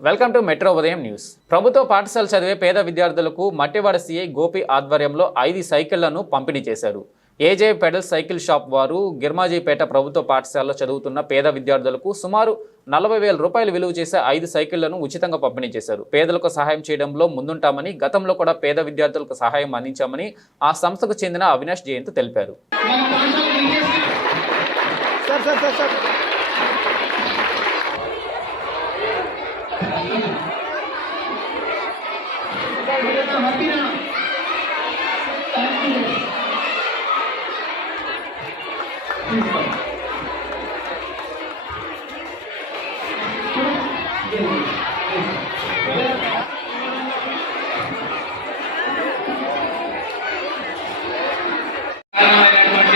Welcome to metro ఉదయం news ప్రభుత్వ పాఠశాల చదివే పేద విద్యార్థులకు మట్టివాడ సీఐ గోపి ఆధ్వర్యంలో ఐదు సైకిళ్ళను పంపిణీ చేశారు. ఏజే పెడల్ సైకిల్ షాప్ వారు గిర్మాజీపేట ప్రభుత్వ పాఠశాలలో చదువుతున్న పేద విద్యార్థులకు సుమారు నలభై వేల రూపాయలు విలువ చేసే ఐదు సైకిళ్ళను ఉచితంగా పంపిణీ చేశారు. పేదలకు సహాయం చేయడంలో ముందుంటామని గతంలో కూడా పేద విద్యార్థులకు సహాయం అందించామని ఆ సంస్థకు చెందిన అవినాష్ జయంత్ తెలిపారు సార్ సార్ సార్ సార్ కారణమైనటువంటి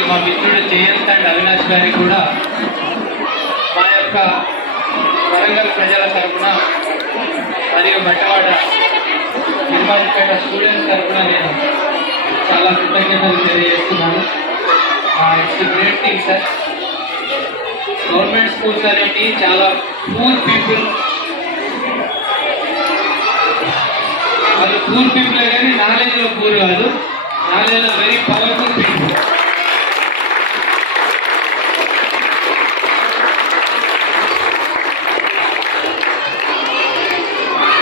మా మిత్రుడు జయంత్ అండ్ అవినాష్ గారికి కూడా మా యొక్క వరంగల్ ప్రజల తరఫున మరియు బట్టవాడ నిర్మాణపేట స్టూడెంట్స్ తరఫున నేను చాలా కృతజ్ఞతలు తెలియజేస్తున్నాను. It's great thing sir government schools అనేవి చాలా పూర్ పీపుల్ వాళ్ళు పూర్ పీపుల్ కానీ నాలెడ్జ్లో పూర్ కాదు. నాలెడ్జ్లో very powerful people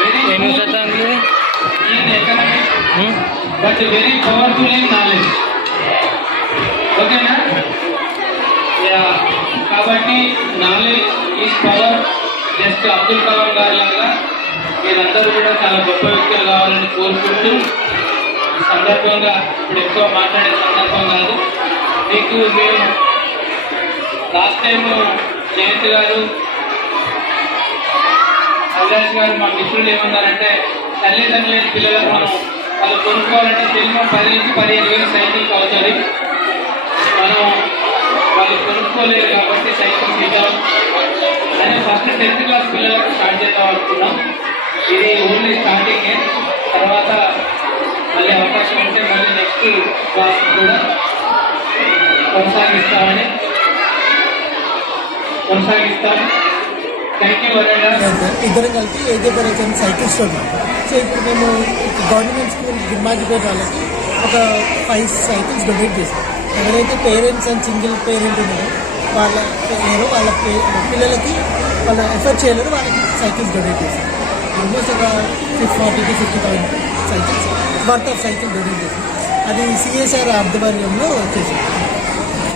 very in economic but very powerful in knowledge ఓకేనా కాబట్టి knowledge is power just Abdul Kalam గారి లాగా మీరందరూ కూడా చాలా గొప్ప వ్యక్తులు కావాలని కోరుకుంటూ సందర్భంగా ఇప్పుడు ఎక్కువ మాట్లాడే సందర్భం కాదు. మీకు మేము లాస్ట్ టైం జయంత్ గారు అభిలాష్ గారు మా మిత్రులు ఏమన్నారంటే తల్లిదండ్రులైన పిల్లలకు మనం వాళ్ళు కొనుక్కోవాలంటే మినిమం పది నుంచి పదిహేను వేలు సైకిల్ అవుతుంది మనం వాళ్ళు కొనుక్కోలేరు కాబట్టి సైకిల్స్ ఇద్దాం అని ఫస్ట్ టెన్త్ క్లాస్ పిల్లలకు స్టార్ట్ చేద్దాం అనుకున్నాం. ఇది ఓన్లీ స్టార్టింగే తర్వాత మళ్ళీ అవకాశం ఉంటే మళ్ళీ నెక్స్ట్ క్లాస్ కూడా కొనసాగిస్తామని కొనసాగిస్తాం. ఇద్దరం కలిపి ఏజే పరేషన్ సైకిల్ స్టోర్ సో ఇప్పుడు మేము గవర్నమెంట్ స్కూల్ గిమ్మాజిపేట వాళ్ళకి ఒక ఫైవ్ సైకిల్స్ డొనేట్ చేస్తాం ఎవరైతే పేరెంట్స్ అండ్ సింగిల్ పేరెంట్ ఉన్నారో వాళ్ళ ఉన్నారో వాళ్ళ పే- పిల్లలకి వాళ్ళ ఎఫర్ట్ చేయలేరు వాళ్ళకి సైకిల్స్ డొనేట్ చేసాం ఆల్మోస్ట్ ఒక forty to fifty thousand cycles worth of cycle donate చేస్తాం అది సిఎస్ఆర్ ఆధ్వర్యంలో చేసాం